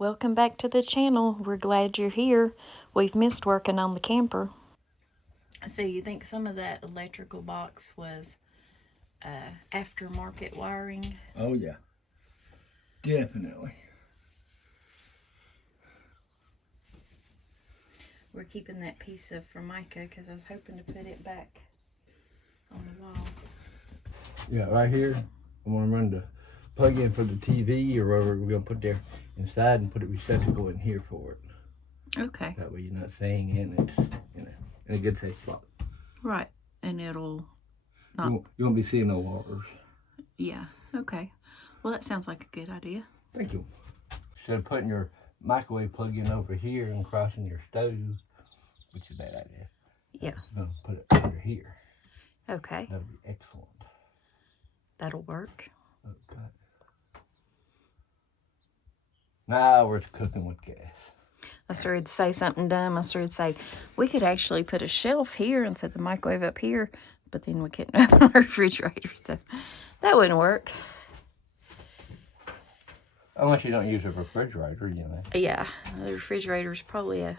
Welcome back to the channel. We're glad you're here. We've missed working on the camper. So you think some of that electrical box was aftermarket wiring? Oh yeah, definitely. We're keeping that piece of Formica because I was hoping to put it back on the wall. Yeah, right here, I'm gonna run the plug in for the TV or whatever we're gonna put there inside and put a receptacle in here for it. Okay. That way you're not saying it, and it's, in a good safe spot. Right, and it'll not... You won't be seeing no waters. Yeah, okay. Well, that sounds like a good idea. Thank you. Instead of putting your microwave plug in over here and crossing your stove, which is a bad idea. Yeah. I'm gonna put it over here. Okay. That'll be excellent. That'll work. Okay. Now we're cooking with gas. I started to say something dumb. I started to say, we could actually put a shelf here and set the microwave up here, but then we couldn't open our refrigerator, so that wouldn't work. Unless you don't use a refrigerator, Yeah, the refrigerator's probably a...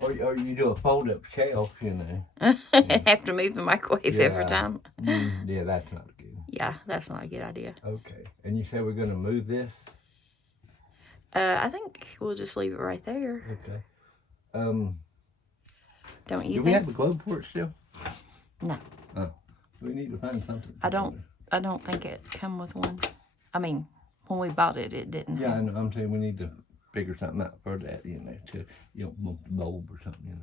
Or you do a fold-up shelf, Have to move the microwave every time. Yeah, that's not good. Yeah, that's not a good idea. Okay, and you said we're going to move this? I think we'll just leave it right there. Okay. Don't you think? Do we have a globe for it still? No. Oh, we need to find something. I don't think it come with one. I mean, when we bought it, it didn't. Yeah, I know. I'm saying we need to figure something out for that, to, move the bulb or something,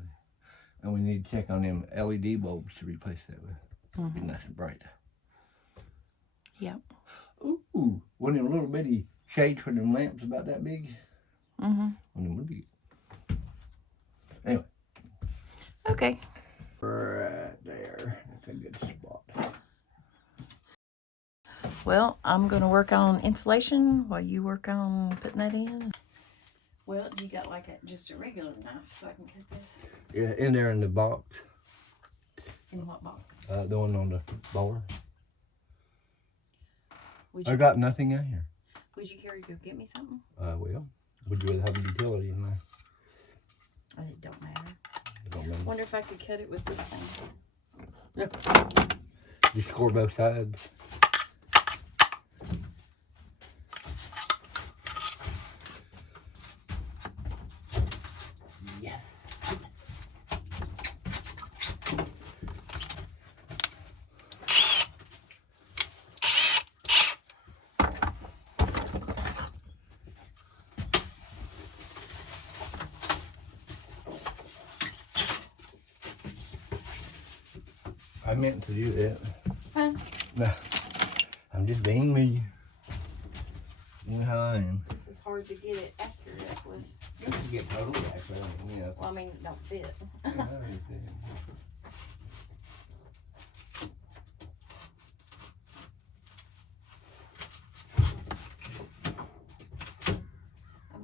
And we need to check on them LED bulbs to replace that with. Be nice and bright. Yep. Ooh, one of them little bitty shades for them lamps about that big. One of them would be good. Anyway. Okay. Right there. That's a good spot. Well, I'm going to work on insulation while you work on putting that in. Well, you got like just a regular knife so I can cut this? Yeah, in there in the box. In what box? The one on the bar. I got nothing in here. Would you care to go get me something? Well, would you rather have a utility in there? It don't matter. It don't matter. Wonder if I could cut it with this thing. Yeah. Just score both sides. Yeah. I meant to do that. Huh? No, I'm just being me. You know how I am. This is hard to get it accurate with. You can get totally accurate, Well, I mean, it don't fit. I'm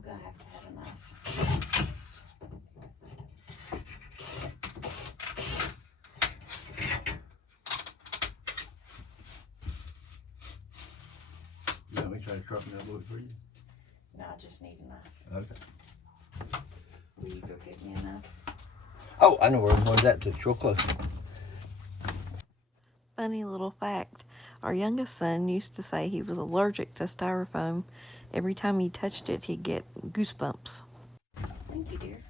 gonna have to have a knife. You want me to try to sharpen that wood for you? No, I just need a knife. Okay. Will you go get me a knife? Oh, I know where one's at. It's real close. Funny little fact. Our youngest son used to say he was allergic to styrofoam. Every time he touched it, he'd get goosebumps. Thank you, dear.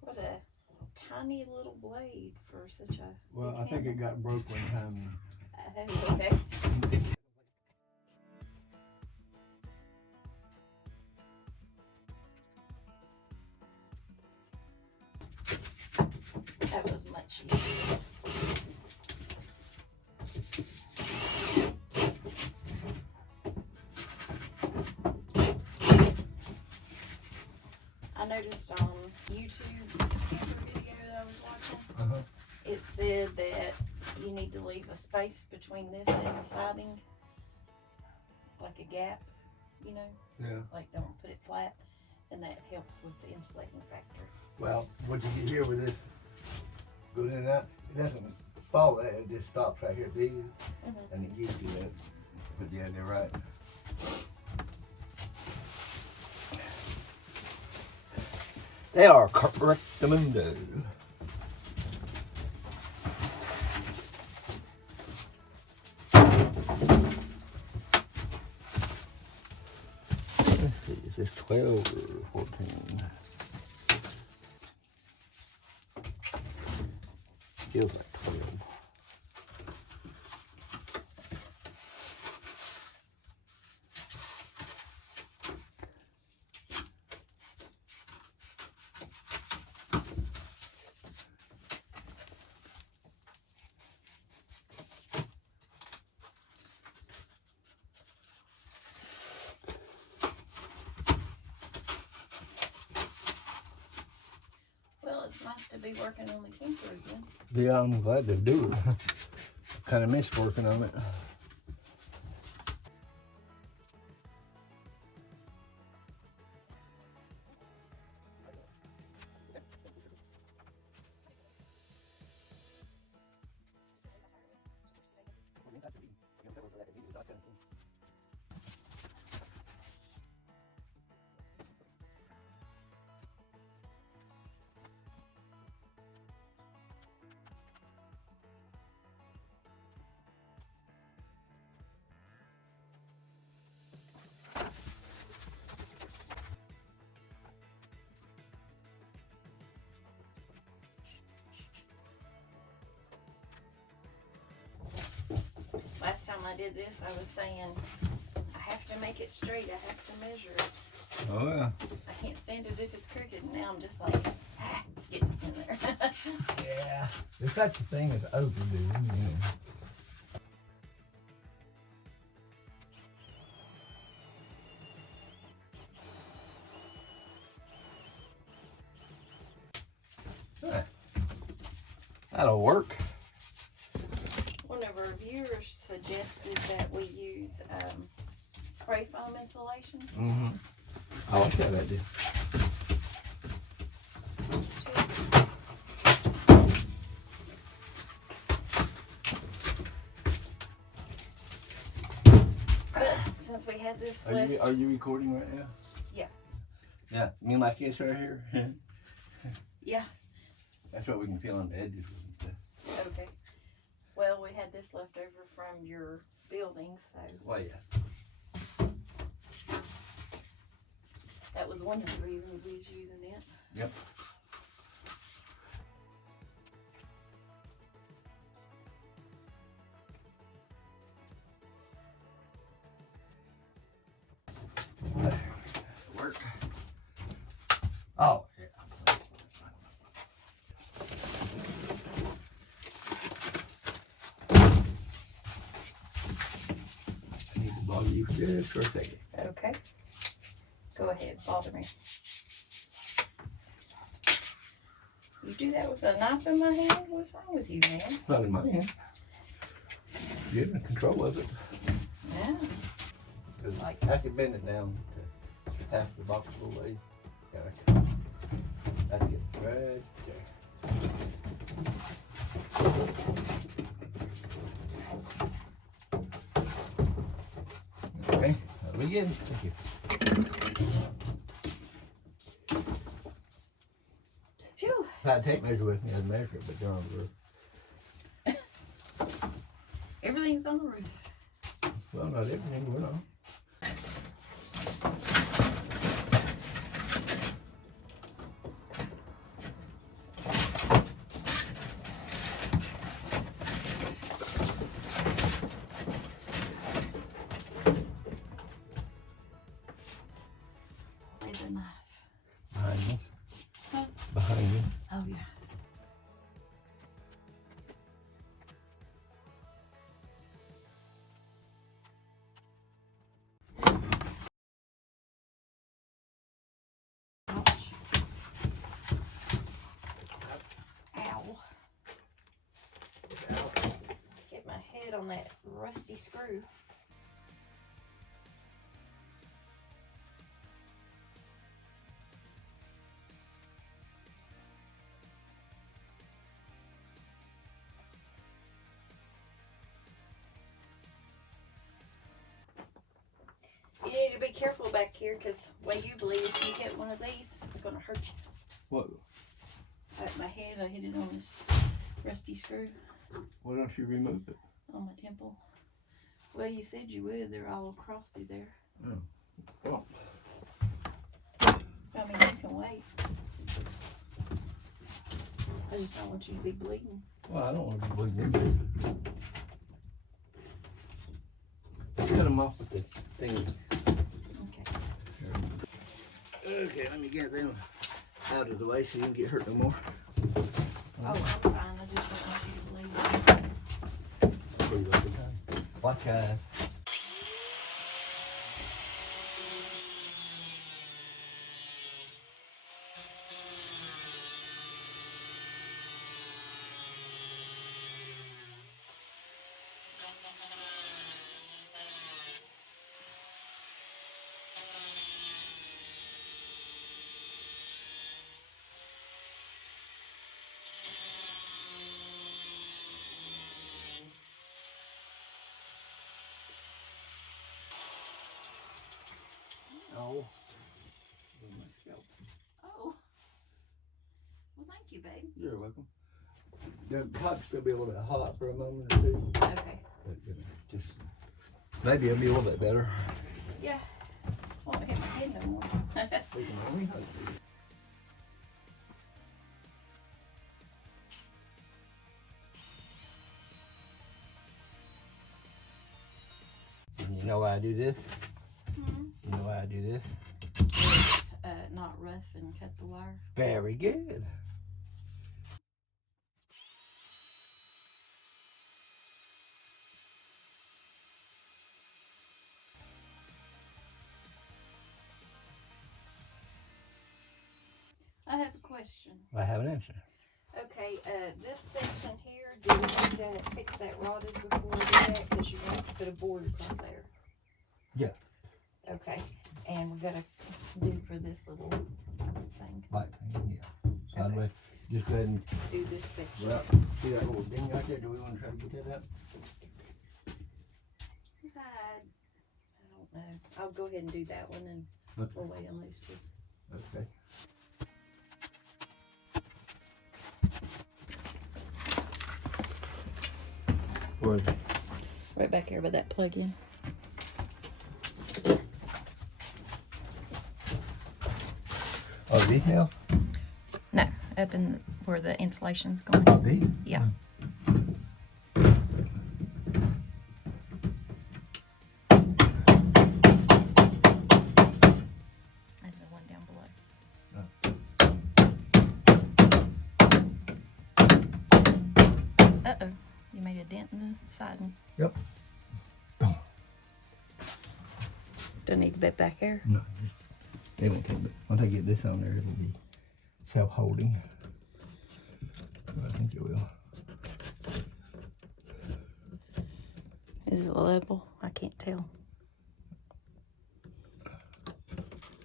What a tiny little blade for such a... Well, I think it got broke one time. Okay. That was much easier. I noticed on YouTube camper video that I was watching, it said that you need to leave a space between this and the siding, like a gap, Yeah. like don't put it flat, and that helps with the insulating factor. Well, what you get here with this, go in and out, it doesn't follow that, it just stops right here at these, Mhm. and it gives you that. But yeah, they're right. They are correctamundo. Let's see, is this 12 or 14? Feels like 12. Well, it's nice to be working on the camper again. Yeah, I'm glad to do it. Kind of miss working on it. Last time I did this, I was saying, I have to make it straight. I have to measure it. Oh yeah. I can't stand it if it's crooked. And now I'm just like, get in there. Yeah. There's such a thing as overdoing, you know. Huh. That'll work. One of our viewers suggested that we use spray foam insulation. Mm-hmm. I like that idea. But since we had this left, Are you recording right now? Yeah. Yeah. You mean like this right here? Yeah. That's what we can feel on the edges. Okay. Well, we had this left over from your building, so Well, yeah. that was one of the reasons we was using it. Yep. Work. Oh, yeah. I need to bother you just for a second. Okay. Go ahead, bother me. You do that with a knife in my hand? What's wrong with you, man? Not in my hand. You're in control of it. Yeah. Because I can bend it down to half the box away. Yeah, that's it right there. Okay, that'll be good. Thank you. Phew. If I had a tape measure with me, I'd measure it, but they're on the roof. Everything's on the roof. Well, not everything, we're on. Where's the knife? Behind you. Huh? Behind you. Oh, yeah. Ouch. Ow. Get my head on that rusty screw. careful back here, because the way you believe, if you hit one of these, it's going to hurt you. What? At my head, I hit it on this rusty screw. Why don't you remove it? On my temple. Well, you said you would. They're all across through there. Oh. Well. I mean, you can wait. I just don't want you to be bleeding. Well, I don't want to be bleeding. Let's cut them off with this thing. Okay. Okay, let me get them out of the way so you don't get hurt no more. Oh, I'm fine. I just don't want you to bleed. Watch out. Oh. Oh. Well, thank you, babe. You're welcome. The top's gonna be a little bit hot for a moment or two. Okay. But, just maybe it'll be a little bit better. Yeah. Won't hit my head no more. We can only hope. And you know why I do this? Hmm. You know why I do this? So it's not rough and cut the wire. Very good. I have a question. I have an answer. Okay, this section here, do we need to fix that rotted before we do that? Because you're going to have to put a board across there. Yeah. Okay, and we got to do for this little thing. Light thing, yeah. So Okay. anyway, just go ahead and, Do this section. well, see that little ding right there? Do we want to try to get that up? I don't know. I'll go ahead and do that one, and Okay. we'll wait on those two. Okay. Where is it? Right back here by that plug-in. Oh, these now? No, up in where the insulation's going. These? Yeah. And the one down below. Uh-oh. You made a dent in the siding. Yep. Do I need the bed back here? No, just, they won't take it. Once I get this on there, it'll be self-holding. I think it will. Is it level? I can't tell.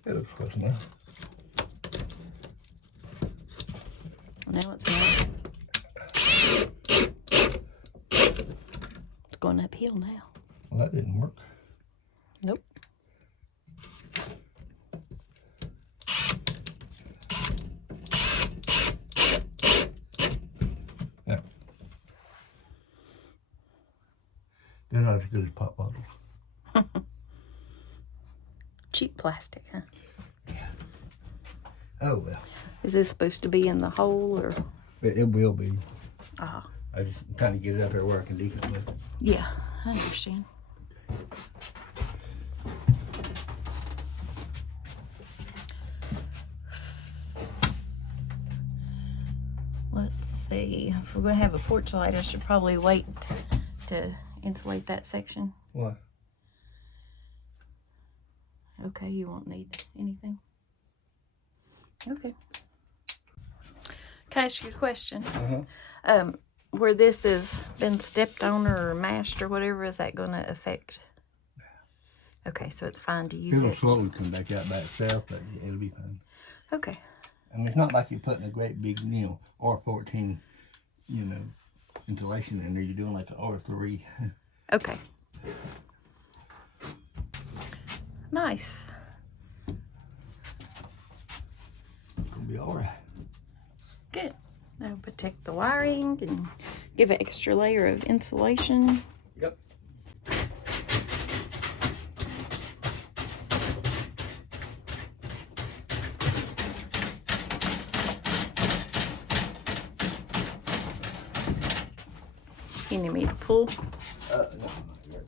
It looks close enough. No, it's not. It's going uphill now. Well, that didn't work. Nope. Yeah. They're not as good as pop bottles. Cheap plastic, huh? Yeah. Oh, well. Is this supposed to be in the hole or? It will be. Ah, I just kind of get it up there where I can decent with it. yeah, I understand. Let's see. If we're going to have a porch light, I should probably wait to insulate that section. What? Okay, you won't need anything. Okay. Can I ask you a question? Uh-huh. Where this has been stepped on or mashed or whatever, is that going to affect? Okay, so it's fine to use It'll it. slowly come back out by itself, but it'll be fine. Okay. I mean, it's not like you're putting a great big, R14, insulation in there. You're doing like an R3. Okay. Nice. It'll be all right. Good. Now protect the wiring and give an extra layer of insulation. Yep. You need me to pull? No, not yet.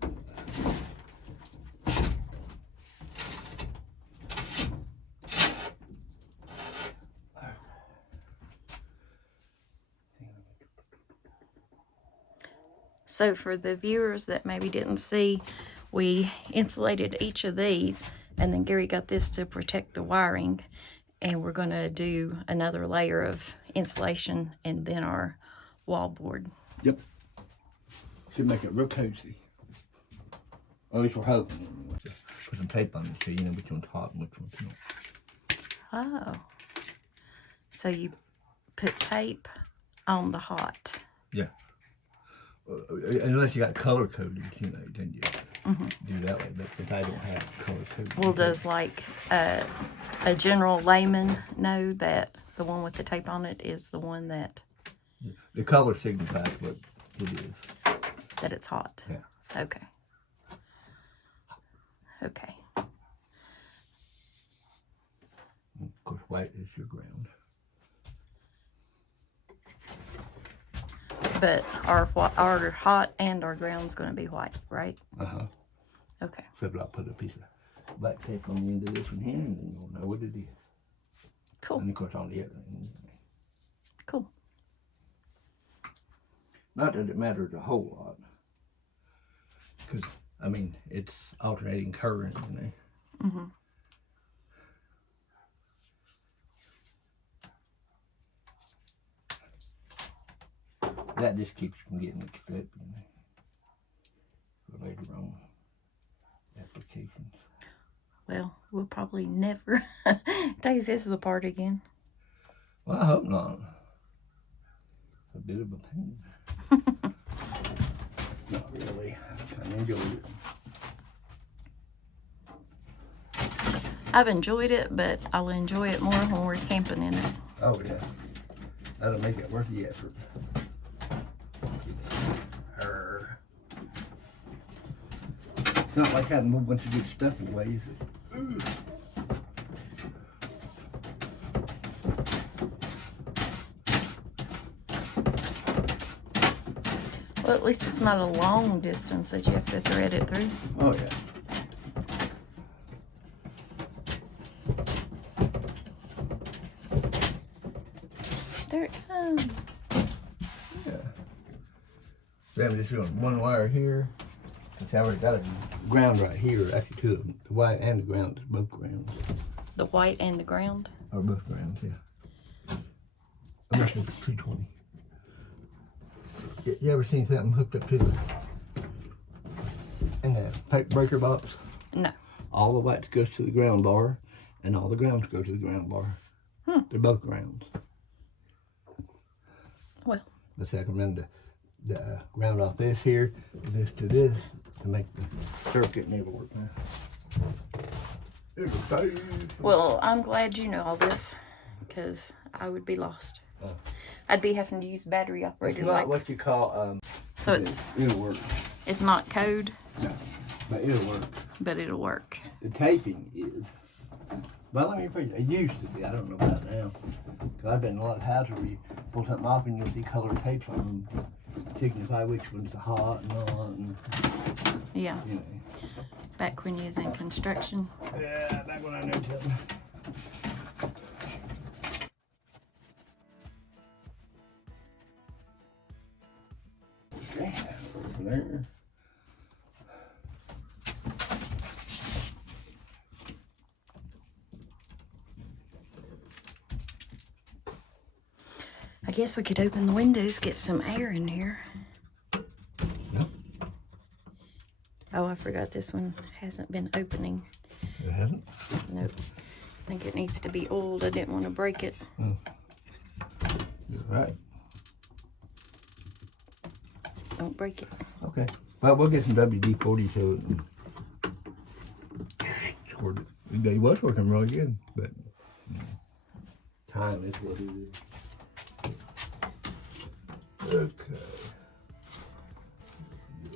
So for the viewers that maybe didn't see, we insulated each of these, and then Gary got this to protect the wiring, and we're gonna do another layer of insulation and then our wallboard. Yep. Should make it real cozy. Or at least we're hoping. Just put some tape on it so you know which one's hot and which one's not. Oh. So you put tape on the hot. Yeah. Unless you got color coded, you know, then you do that way. But if I don't have color coded. Well, does like a general layman know that the one with the tape on it is the one that... The color signifies what it is. That it's hot? Yeah. Okay. Okay. Of course, white is your ground. But our hot and our ground's going to be white, right? Uh-huh. Okay. Except I'll put a piece of black tape on the end of this one here, and then you'll know what it is. Cool. And of course on the other end. Cool. Not that it matters a whole lot. Because, I mean, it's alternating current, you know. Mm-hmm. That just keeps you from getting mixed up, you know, for later on applications. Well, we'll probably never take this apart again. Well, I hope not. It's a bit of a pain. Not really. I kind of enjoyed it. I've enjoyed it, but I'll enjoy it more when we're camping in it. Oh, yeah. That'll make it worth the effort. It's not like having a whole bunch of good stuff in the way, is it? Well, at least it's not a long distance that you have to thread it through. Oh, yeah. There it comes. Yeah. So I'm just doing one wire here. Since I already got a ground right here, actually two of them, the white and the ground, both grounds. The white and the ground? Or both grounds, yeah. Unless it's 320. You ever seen something hooked up to the in the pipe breaker box? No. All the whites goes to the ground bar, and all the grounds go to the ground bar. They're both grounds. Well. Let's say I can run the ground off this here, this to this, to make the circuit, and it'll work now. Well, I'm glad you know all this, because I would be lost. I'd be having to use battery operated It's not lights. what you call, So it'll work. it's not code, No, but it'll work. but it'll work. The taping is, well, let me put it used to be, I don't know about now. Because I've been in a lot of houses where you pull something off and you'll see colored tapes on them to signify which one's the hot and not, and, Yeah. you know. Back when you was in construction. Yeah, back when I knew something. Okay, over there. I guess we could open the windows, get some air in here. Yep. Oh, I forgot this one hasn't been opening. It hasn't? Nope. I think it needs to be oiled. I didn't want to break it. You're right. Don't break it. Okay. Well, we'll get some WD-40 to it. And He was working really good, but time is what it is. Okay.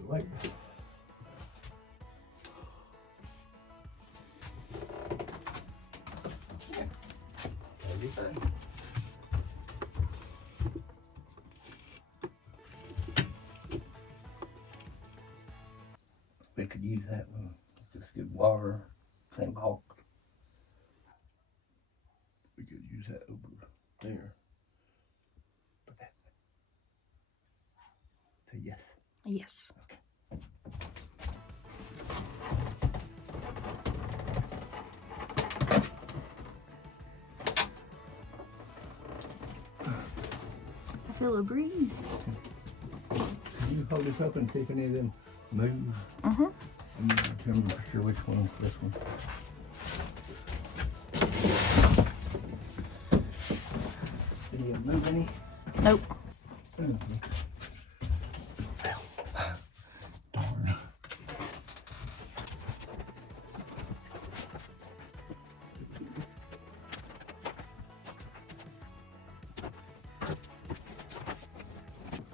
Like. Everything. We could use that one. Just good water, same hawk. We could use that over there. Put that. Say yes. Yes. Okay. I feel a breeze. Can you hold this up and see if any of them move? Mm-hmm. I'm not determined for sure which one is this one. Did you move any? Nope. Mm-hmm. Darn.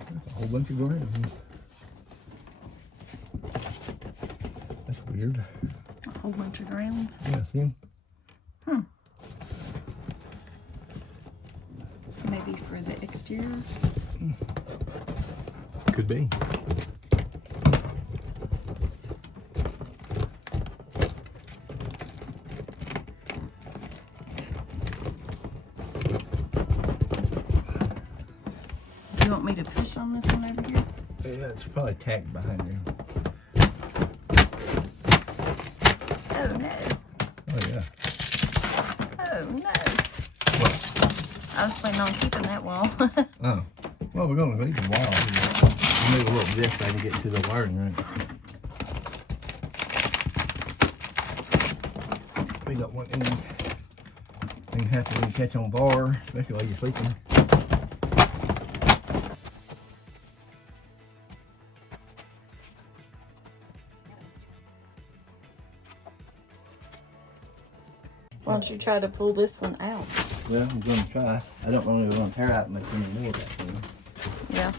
That's a whole bunch of grounds. That's weird. A whole bunch of grounds. Yeah, see? Maybe for the exterior. Could be. You want me to push on this one over here? Yeah, it's probably tacked behind you. Oh no. Oh, yeah. Oh no. What? I was planning on keeping that wall. Oh. Well, we're going to leave the wall. Move a little this way to get to the wiring, right? We don't want anything happen when you catch on fire, especially while you're sleeping. Why don't you try to pull this one out? Well, I'm going to try. I don't know if it's going to tear out and make any more of that thing. Yeah.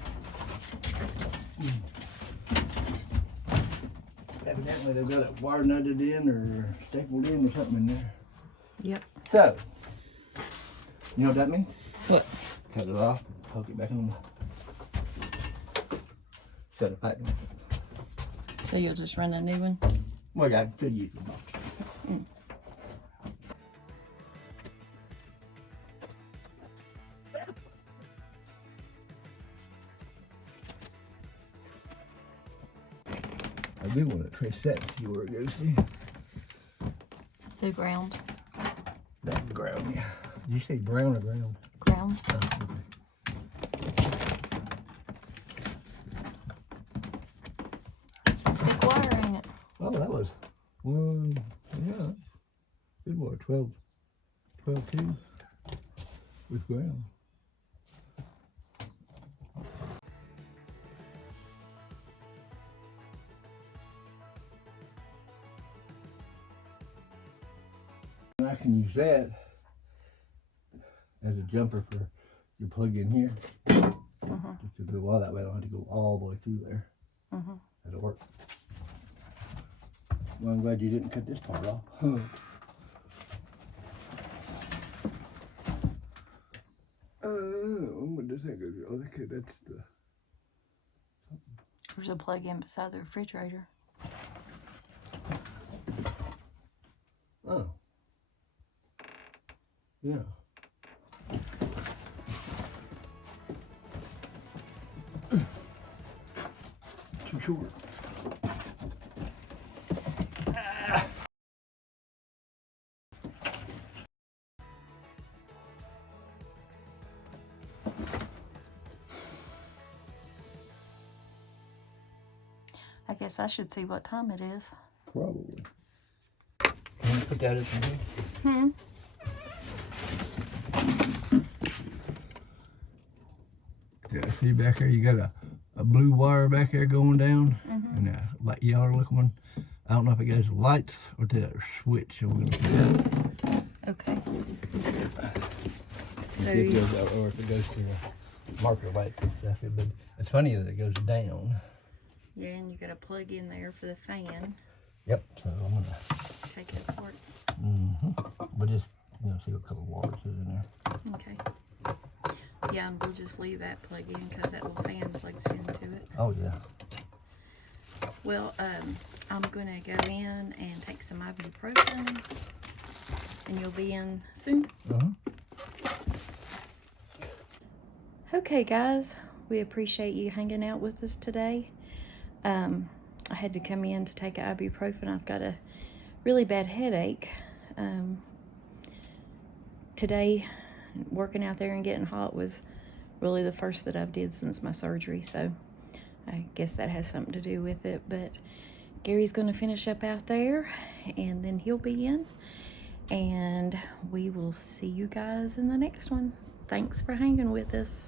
Evidently, they've got it wire nutted in or stapled in or something in there. Yep. So, you know what that means? What? Cut it off, hook it back on. Set it back. So you'll just run a new one? Well, yeah, I could use it. I do want to trace that and see where it goes to. The ground. That's the ground, yeah. Did you say brown or ground? Ground. Oh, okay. Some thick wire, ain't it? Oh, that was one, yeah. Good boy, 12 2 with ground. I can use that as a jumper for your plug in here. Just to go all that way, I don't have to go all the way through there. That'll work. Well, I'm glad you didn't cut this part off. What does that go to? Oh, okay, that's the... There's a plug in beside the refrigerator. Oh. Yeah. Too short. I guess I should see what time it is. Probably. Can you put that in here? Yeah, see back there, you got a blue wire back there going down, and a light yellow looking one. I don't know if it goes to lights or to that switch. So we're gonna Okay. see So if it goes out or if it goes to the marker lights and stuff. But it's funny that it goes down. yeah, and you got a plug in there for the fan. Yep. So I'm gonna Take it apart. We'll just see what color wires is in there. Okay. Yeah, and we'll just leave that plug in because that little fan plugs into it. Oh yeah. Well, I'm gonna go in and take some ibuprofen, and you'll be in soon. Okay, guys, we appreciate you hanging out with us today. I had to come in to take ibuprofen. I've got a really bad headache. Today, working out there and getting hot was really the first that I've did since my surgery, so I guess that has something to do with it. But Gary's gonna finish up out there, and then he'll be in, and we will see you guys in the next one. Thanks for hanging with us.